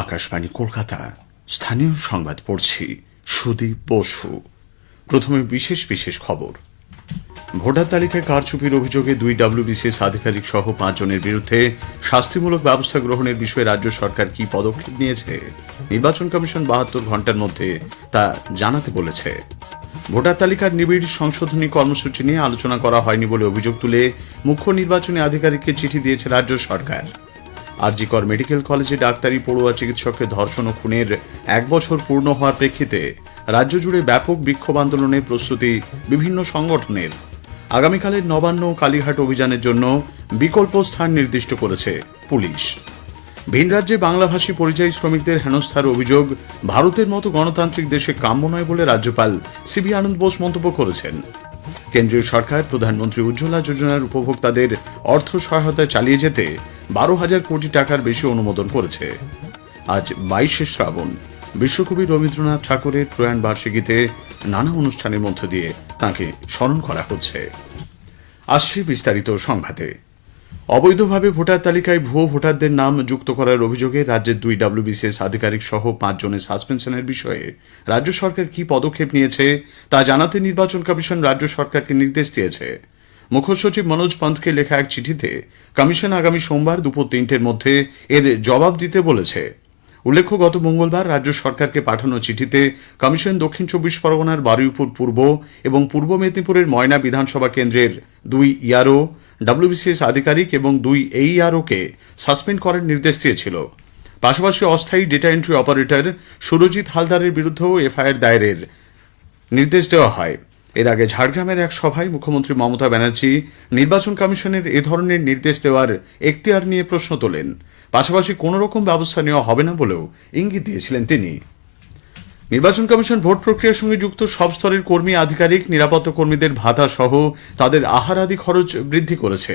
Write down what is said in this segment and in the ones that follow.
আকাশবাণী কলকাতা। স্থানীয় সংবাদ পড়ছি সুদীপ বসু। প্রথমে বিশেষ বিশেষ খবর। ভোটার তালিকায় কারচুপির অভিযোগে দুই ডাব্লিউবিসিএস আধিকারিক সহ পাঁচজনের বিরুদ্ধে শাস্তিমূলক ব্যবস্থা গ্রহণের বিষয়ে রাজ্য সরকার কি পদক্ষেপ নিয়েছে? নির্বাচন কমিশন বাহাত্তর ঘণ্টার মধ্যে তা জানাতে বলেছে। ভোটার তালিকার নিবিড় সংশোধনী কর্মসূচি নিয়ে আলোচনা করা হয়নি বলে অভিযোগ তুলে মুখ্য নির্বাচনী আধিকারিককে চিঠি দিয়েছে রাজ্য সরকার। আরজিকর মেডিকেল কলেজে ডাক্তারি পড়ুয়া চিকিৎসককে ধর্ষণ ও খুনের এক বছর পূর্ণ হওয়ার প্রেক্ষিতে রাজ্য জুড়ে ব্যাপক বিক্ষোভ আন্দোলনের প্রস্তুতি বিভিন্ন সংগঠনের। আগামীকালের নবান্ন কালীঘাট অভিযানের জন্য বিকল্প স্থান নির্দিষ্ট করেছে পুলিশ। ভিন রাজ্যে বাংলাভাষী পরিযায়ী শ্রমিকদের হেনস্থার অভিযোগ ভারতের মতো গণতান্ত্রিক দেশে কাম্য নয় বলে রাজ্যপাল সিবি আনন্দ বোস মন্তব্য করেছেন। কেন্দ্রীয় সরকার, প্রধানমন্ত্রী উজ্জ্বলা যোজনার উপভোক্তাদের অর্থ সহায়তা চালিয়ে যেতে বারো হাজার কোটি টাকার বেশি অনুমোদন করেছে। আজ বাইশে শ্রাবণ, বিশ্বকবি রবীন্দ্রনাথ ঠাকুরের প্রয়াণ বার্ষিকীতে নানা অনুষ্ঠানের মধ্য দিয়ে তাঁকে স্মরণ করা হচ্ছে। আসছে বিস্তারিত সংবাদে। অবৈধভাবে ভোটার তালিকায় ভুয়ো ভোটারদের নাম যুক্ত করার অভিযোগে রাজ্যের দুই ডাব্লিউবিসিএস আধিকারিক সহ পাঁচজনের সাসপেনশনের বিষয়ে রাজ্য সরকার কি পদক্ষেপ নিয়েছে তা জানাতে নির্বাচন কমিশন রাজ্য সরকারকে নির্দেশ দিয়েছে। মুখ্য সচিব মনোজ পন্থকে লেখা এক চিঠিতে কমিশন আগামী সোমবার দুপুর তিনটের মধ্যে এর জবাব দিতে বলেছে। উল্লেখ্য, গত মঙ্গলবার রাজ্য সরকারকে পাঠানো চিঠিতে কমিশন দক্ষিণ চব্বিশ পরগনার বারুইপুর পূর্ব এবং পূর্ব মেদিনীপুরের ময়না বিধানসভা কেন্দ্রের দুই ইয়ারও ডাব্লিউবিসিএস আধিকারিক এবং দুই এইআরওকে সাসপেন্ড করার নির্দেশ দিয়েছিল। পাশাপাশি অস্থায়ী ডেটা এন্ট্রি অপারেটর সুরজিৎ হালদারের বিরুদ্ধেও এফআইআর দায়েরের নির্দেশ দেওয়া হয়। এর আগে ঝাড়গ্রামের এক সভায় মুখ্যমন্ত্রী মমতা ব্যানার্জি নির্বাচন কমিশনের এ ধরনের নির্দেশ দেওয়ার এখতিয়ার নিয়ে প্রশ্ন তোলেন। পাশাপাশি কোনো রকম ব্যবস্থা নেওয়া হবে না বলেও ইঙ্গিত দিয়েছিলেন তিনি। নির্বাচন কমিশন ভোট প্রক্রিয়ার সঙ্গে যুক্ত সব স্তরের কর্মী, আধিকারিক, নিরাপত্তা কর্মীদের ভাতা সহ তাদের আহার আদি খরচ বৃদ্ধি করেছে।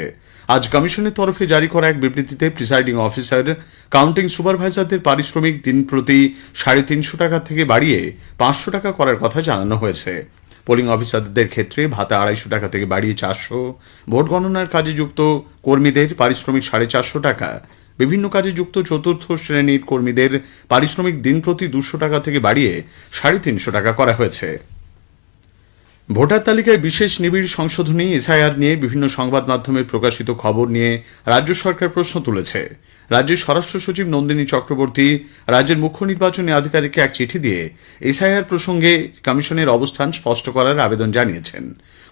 আজ কমিশনের তরফে জারি করা এক বিবৃতিতে প্রিসাইডিং অফিসার, কাউন্টিং সুপারভাইজারদের পারিশ্রমিক দিন প্রতি সাড়ে তিনশো টাকা থেকে বাড়িয়ে পাঁচশো টাকা করার কথা জানানো হয়েছে। পোলিং অফিসারদের ক্ষেত্রে ভাতা আড়াইশো টাকা থেকে বাড়িয়ে চারশো, ভোট গণনার কাজে যুক্ত কর্মীদের পারিশ্রমিক সাড়ে চারশো টাকা। বিভিন্ন কাজে যুক্ত চতুর্থ শ্রেণির কর্মীদের পারিশ্রমিক দিন প্রতি দুশো টাকা থেকে বাড়িয়ে সাড়ে তিনশো টাকা করা হয়েছে। ভোটার তালিকায় বিশেষ নিবিড় সংশোধনী, এসআইআর নিয়ে বিভিন্ন সংবাদ মাধ্যমে প্রকাশিত খবর নিয়ে রাজ্য সরকার প্রশ্ন তুলেছে। রাজ্যের স্বরাষ্ট্র সচিব নন্দিনী চক্রবর্তী রাজ্যের মুখ্য নির্বাচনী আধিকারিককে এক চিঠি দিয়ে এসআইআর প্রসঙ্গে কমিশনের অবস্থান স্পষ্ট করার আবেদন জানিয়েছেন।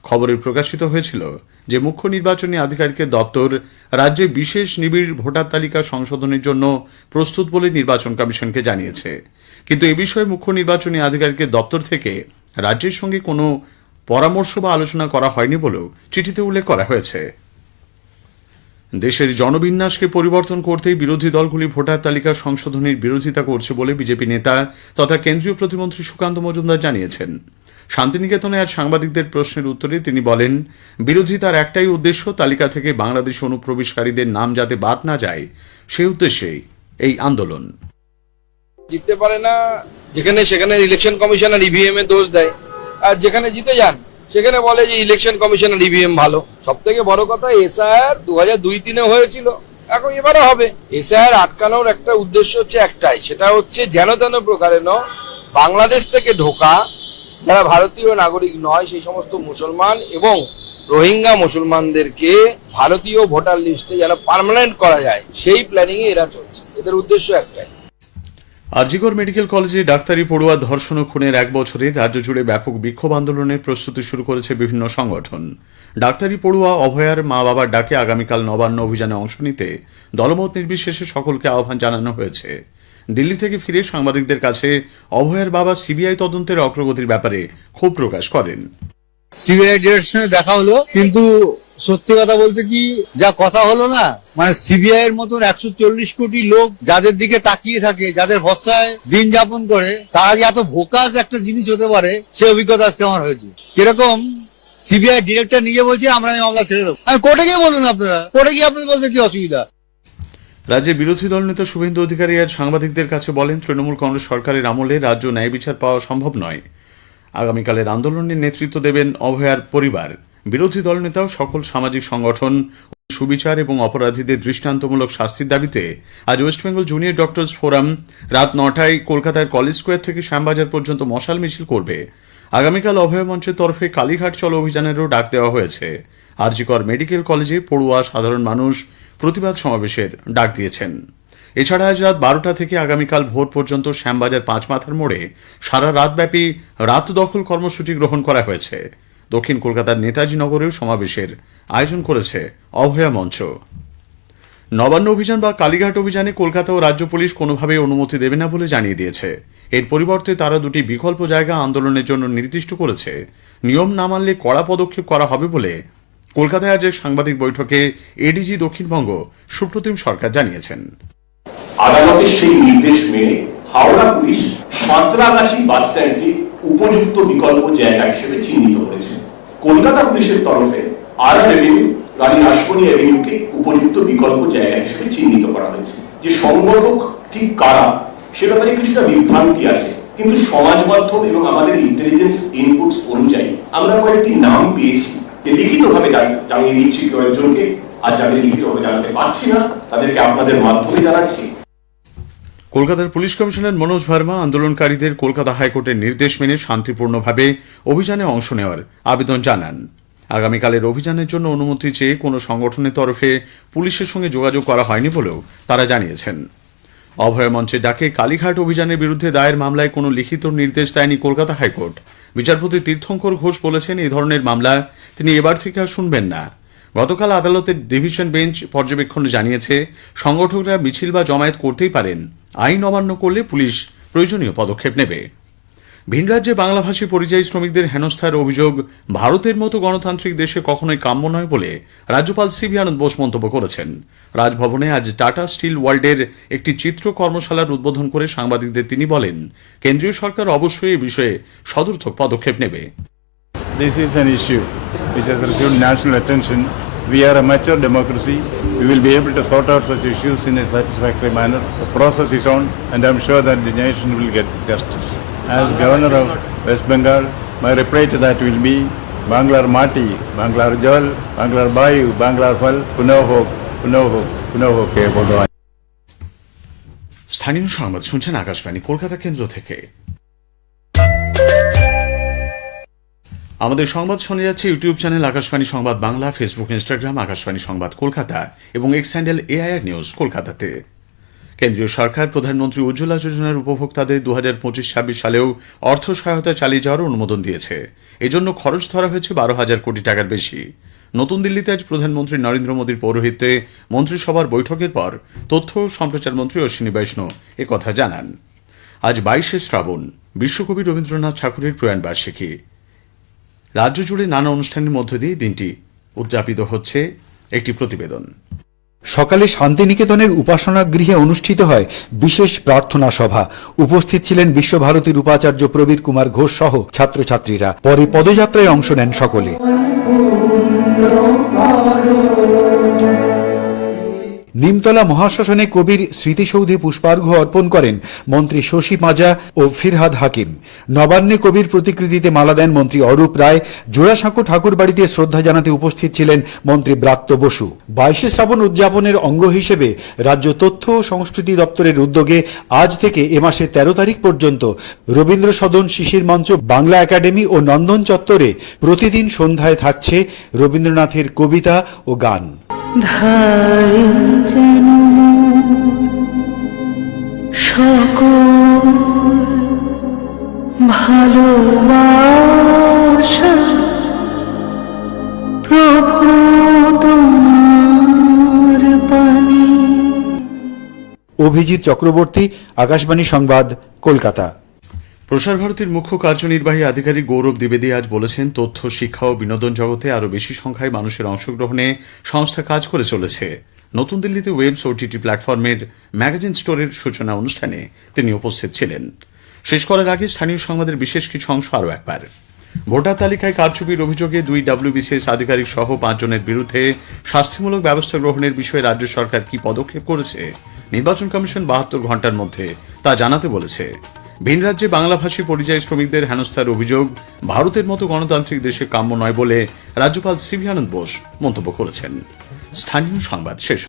খবরে প্রকাশিত হয়েছিল যে মুখ্য নির্বাচনী আধিকারিকের দপ্তর রাজ্যে বিশেষ নিবিড় ভোটার তালিকা সংশোধনের জন্য প্রস্তুত বলে নির্বাচন কমিশনকে জানিয়েছে। কিন্তু এ বিষয়ে মুখ্য নির্বাচনী আধিকারিকের দপ্তর থেকে রাজ্যের সঙ্গে কোনো পরামর্শ বা আলোচনা করা হয়নি বলেও চিঠিতে উল্লেখ করা হয়েছে। দেশের জনবিন্যাসকে পরিবর্তন করতেই বিরোধী দলগুলি ভোটার তালিকা সংশোধনের বিরোধিতা করছে বলে বিজেপি নেতা তথা কেন্দ্রীয় প্রতিমন্ত্রী সুকান্ত মজুমদার জানিয়েছেন। শান্তিনিকেতনে আজ সাংবাদিকদের প্রশ্নের উত্তরে তিনি বলেন বিরোধী তার একটাই উদ্দেশ্য তালিকা থেকে বাংলাদেশ অনুপ্রবেশকারীদের নাম যাতে বাদ না যায়, সে উদ্দেশ্যেই এই আন্দোলন। জিততে পারে না, যেখানে সেখানে ইলেকশন কমিশনার ইভিএম এ দোষ দেয়, আর যেখানে জিতে যান, সেখানে বলে যে ইলেকশন কমিশনার ইভিএম ভালো। সব থেকে বড় কথা, এসআইআর দু হাজার দুই তিনে হয়েছিল, এখন এবারও হবে। এসআইআর আটকানোর একটা উদ্দেশ্য হচ্ছে একটাই, সেটা হচ্ছে যেন তেন প্রকারে বাংলাদেশ থেকে ঢোকা যারা ভারতীয় নাগরিক নয়, সেই সমস্ত মুসলমান এবং রোহিঙ্গা মুসলমানদেরকে ভারতীয় ভোটার লিস্টে যেন পার্মানেন্ট করা যায়, সেই প্ল্যানিং এ এরা চলছে। এদের উদ্দেশ্য একটাই। আরজিকর মেডিকেল কলেজে ডাক্তারি পড়ুয়া ধর্ষণ ও খুনের এক বছরে রাজ্য জুড়ে ব্যাপক বিক্ষোভ আন্দোলনের প্রস্তুতি শুরু করেছে বিভিন্ন সংগঠন। ডাক্তারি পড়ুয়া অভয়ার মা বাবার ডাকে আগামীকাল নবান্ন অভিযানে অংশ নিতে দলমত নির্বিশেষে সকলকে আহ্বান জানানো হয়েছে। দিল্লি থেকে ফিরে সাংবাদিকদের কাছে অভয়ের বাবা সিবিআই তদন্তের অগ্রগতির ব্যাপারে ক্ষোভ প্রকাশ করেন। সিবিআই ডিরেকশনে দেখা হলো, কিন্তু সত্যি কথা বলতে কি, যা কথা হলো না মানে সিবিআই এর মতন একশো চল্লিশ কোটি লোক যাদের দিকে তাকিয়ে থাকে, যাদের ভরসায় দিন যাপন করে তারা এত ভোকাস একটা জিনিস হতে পারে, সে অভিজ্ঞতা আজকে আমার হয়েছে। কীরকম? সিবিআই ডিরেক্টর নিজে বলছে, আমরা মামলা ছেড়ে দেবো। কোর্টে গিয়ে বলুন আপনারা, কোর্টে গিয়ে আপনাদের বলতে কি অসুবিধা? রাজ্যে বিরোধী দল নেতা শুভেন্দু অধিকারী আজ সাংবাদিকদের কাছে বলেন, তৃণমূল কংগ্রেস সরকারের আমলে রাজ্য ন্যায় বিচার পাওয়া সম্ভব নয়। আগামীকালের আন্দোলনের নেতৃত্ব দেবেন অভয়ার পরিবার। বিরোধী দল নেতাও সকল সামাজিক সংগঠন, সুবিচার এবং অপরাধীদের দৃষ্টান্তমূলক শাস্তির দাবিতে আজ ওয়েস্টবেঙ্গল জুনিয়র ডক্টরস ফোরাম রাত নটায় কলকাতার কলেজ স্কোয়ার থেকে শ্যামবাজার পর্যন্ত মশাল মিছিল করবে। আগামীকাল অভয় মঞ্চের তরফে কালীঘাট চলো অভিযানেরও ডাক দেওয়া হয়েছে। আরজিকর মেডিকেল কলেজে পড়ুয়া সাধারণ মানুষ প্রতিবাদ সমাবেশের ডাক দিয়েছেন। এছাড়া আজ রাত বারোটা থেকে আগামীকাল ভোর পর্যন্ত শ্যামবাজার পাঁচ মাথার মোড়ে সারা রাতব্যাপী রাত দখল কর্মসূচি গ্রহণ করা হয়েছে। দক্ষিণ কলকাতার নেতাজি নগরেও সমাবেশের আয়োজন করেছে অভয়া মঞ্চ। নবান্ন অভিযান বা কালীঘাট অভিযানে কলকাতা ও রাজ্য পুলিশ কোনোভাবেই অনুমতি দেবে না বলে জানিয়ে দিয়েছে। এর পরিবর্তে তারা দুটি বিকল্প জায়গা আন্দোলনের জন্য নির্দিষ্ট করেছে। নিয়ম না মানলে কড়া পদক্ষেপ করা হবে বলে কলকাতায় আজ এক সাংবাদিক বৈঠকে এডিজি দক্ষিণবঙ্গ সুপ্রতিম সরকার জানিয়েছেন। আদালতের সেই নির্দেশ মেনে হাওড়া পুলিশ সাঁতরাগাছি বাস স্ট্যান্ডকে উপযুক্ত বিকল্প জায়গা হিসেবে চিহ্নিত করেছে। কলকাতা পুলিশের তরফে আর এভিনিউ রানী রাসমণি এভিনিউকে উপযুক্ত বিকল্প জায়গা হিসেবে চিহ্নিত করা হয়েছে। যে সংগঠক ঠিক কারা, সে ব্যাপারে কিছুটা বিভ্রান্তি আছে। কিন্তু সমাজ মাধ্যম এবং আমাদের ইন্টেলিজেন্স ইনপুটস অনুযায়ী আমরা কয়েকটি নাম পেয়েছি, যে লিখিতভাবে জান- জানিয়ে দিচ্ছি কয়েকজনকে। আর যাদের লিখিতভাবে জানাতে পারছি না, তাদেরকে আপনাদের মাধ্যমে জানাচ্ছি। কলকাতার পুলিশ কমিশনার মনোজ ভার্মা আন্দোলনকারীদের কলকাতা হাইকোর্টের নির্দেশ মেনে শান্তিপূর্ণভাবে অভিযানে অংশ নেওয়ার আবেদন জানান। আগামীকালের অভিযানের জন্য অনুমতি চেয়ে কোনো সংগঠনের তরফে পুলিশের সঙ্গে যোগাযোগ করা হয়নি বলেও তারা জানিয়েছেন। অভয় মঞ্চে ডাকে কালীঘাট অভিযানের বিরুদ্ধে দায়ের মামলায় কোনো লিখিত নির্দেশ দেয়নি কলকাতা হাইকোর্ট। বিচারপতি তীর্থঙ্কর ঘোষ বলেছেন এই ধরনের মামলা তিনি এবার থেকে আর শুনবেন না। গতকাল আদালতের ডিভিশন বেঞ্চ পর্যবেক্ষণে জানিয়েছে, সংগঠকরা মিছিল বা জমায়েত করতেই পারেন। আইন অমান্য করলে পুলিশ প্রয়োজনীয় পদক্ষেপ নেবে। ভিন রাজ্যে বাংলাভাষী পরিযায়ী শ্রমিকদের হেনস্থার অভিযোগ ভারতের মতো গণতান্ত্রিক দেশে কখনোই কাম্য নয় বলে রাজ্যপাল সিবি আনন্দ বোস মন্তব্য করেছেন রাজভবনে আজ টাটা স্টিল ওয়ার্ল্ডের একটি চিত্র কর্মশালার উদ্বোধন করে সাংবাদিকদের তিনি বলেন কেন্দ্রীয় সরকার অবশ্যই এ বিষয়ে সদর্থক পদক্ষেপ নেবে This is an issue which has received national attention. We are a mature democracy. We will be able to sort out such issues in a satisfactory manner. The process is on, and I'm sure that the nation will get justice. As Governor of West Bengal, my reply to that will be Banglar Mati, Banglar Jal, Banglar Bayu, Banglar Fal, Punoho, Punoho, Punoho Ke Bhagwan. স্থানীয় সংবাদ শুনছেন আকাশবাণী কলকাতা কেন্দ্র থেকে আমাদের সংবাদ শোনা যাচ্ছে YouTube channel Akashvani সংবাদ বাংলা ফেসবুক ইনস্টাগ্রাম আকাশবাণী সংবাদ কলকাতা এবং এক্স হ্যান্ডেল এআইআর নিউজ কলকাতাতে কেন্দ্রীয় সরকার, প্রধানমন্ত্রী উজ্জ্বলা যোজনার উপভোক্তাদের দু হাজার পঁচিশ ছাব্বিশ সালেও অর্থ সহায়তা চালিয়ে যাওয়ার অনুমোদন দিয়েছে। এজন্য খরচ ধরা হয়েছে বারো হাজার কোটি টাকার বেশি। নতুন দিল্লিতে আজ প্রধানমন্ত্রী নরেন্দ্র মোদীর পৌরোহিত্যে মন্ত্রিসভার বৈঠকের পর তথ্য ও সম্প্রচার মন্ত্রী অশ্বিনী বৈষ্ণব একথা জানান। আজ বাইশে শ্রাবণ, বিশ্বকবি রবীন্দ্রনাথ ঠাকুরের প্রয়াণ বার্ষিকী। রাজ্য জুড়ে নানা অনুষ্ঠানের মধ্য দিয়ে দিনটি উদযাপিত হচ্ছে। একটি প্রতিবেদন। সকালে শান্তিনিকেতনের উপাসনা গৃহে অনুষ্ঠিত হয় বিশেষ প্রার্থনা সভা। উপস্থিত ছিলেন বিশ্বভারতীর উপাচার্য প্রবীর কুমার ঘোষ সহ ছাত্রছাত্রীরা। পরে পদযাত্রায় অংশ নেন সকলে। নিমতলা মহাশ্মশানে কবির স্মৃতিসৌধে পুষ্পার্ঘ্য অর্পণ করেন মন্ত্রী শশী মাজা ও ফিরহাদ হাকিম। নবান্নে কবির প্রতিকৃতিতে মালা দেন মন্ত্রী অরূপ রায়। জোড়াসাঁকো ঠাকুর বাড়িতে শ্রদ্ধা জানাতে উপস্থিত ছিলেন মন্ত্রী ব্রাত্য বসু। বাইশে শ্রাবণ উদযাপনের অঙ্গ হিসেবে রাজ্য তথ্য ও সংস্কৃতি দপ্তরের উদ্যোগে আজ থেকে এ মাসের তেরো তারিখ পর্যন্ত রবীন্দ্র সদন শিশির মঞ্চ, বাংলা একাডেমি ও নন্দন চত্বরে প্রতিদিন সন্ধ্যায় থাকছে রবীন্দ্রনাথের কবিতা ও গান। ধাই যেন সকল ভালোবাসা প্রভু তোমার পানে। অভিজিৎ চক্রবর্তী আকাশবাণী সংবাদ কলকাতা। প্রসার ভারতীর মুখ্য কার্যনির্বাহী আধিকারিক গৌরব দ্বিবেদী আজ বলেছেন, তথ্য, শিক্ষা ও বিনোদন জগতে আরও বেশি সংখ্যায় মানুষের অংশগ্রহণে সংস্থা কাজ করে চলেছে। নতুন দিল্লিতে ওয়েবস ওটিটি প্ল্যাটফর্মের ম্যাগাজিন স্টোরের সূচনা অনুষ্ঠানে তিনি উপস্থিত ছিলেন। শেষ করার আগে স্থানীয় সংবাদের বিশেষ কিছু অংশ আরও একবার। ভোটার তালিকায় কারচুপির অভিযোগে দুই ডাব্লিউবিসিএস আধিকারিক সহ পাঁচজনের বিরুদ্ধে শাস্তিমূলক ব্যবস্থা গ্রহণের বিষয়ে রাজ্য সরকার কি পদক্ষেপ করেছে, নির্বাচন কমিশন বাহাত্তর ঘণ্টার মধ্যে তা জানাতে বলেছে। ভিন রাজ্যে বাংলাভাষী পরিযায়ী শ্রমিকদের হেনস্থার অভিযোগ, ভারতের মতো গণতান্ত্রিক দেশে কাম্য নয় বলে রাজ্যপাল সিভি আনন্দ বোস মন্তব্য করেছেন। স্থানীয় সংবাদ শেষ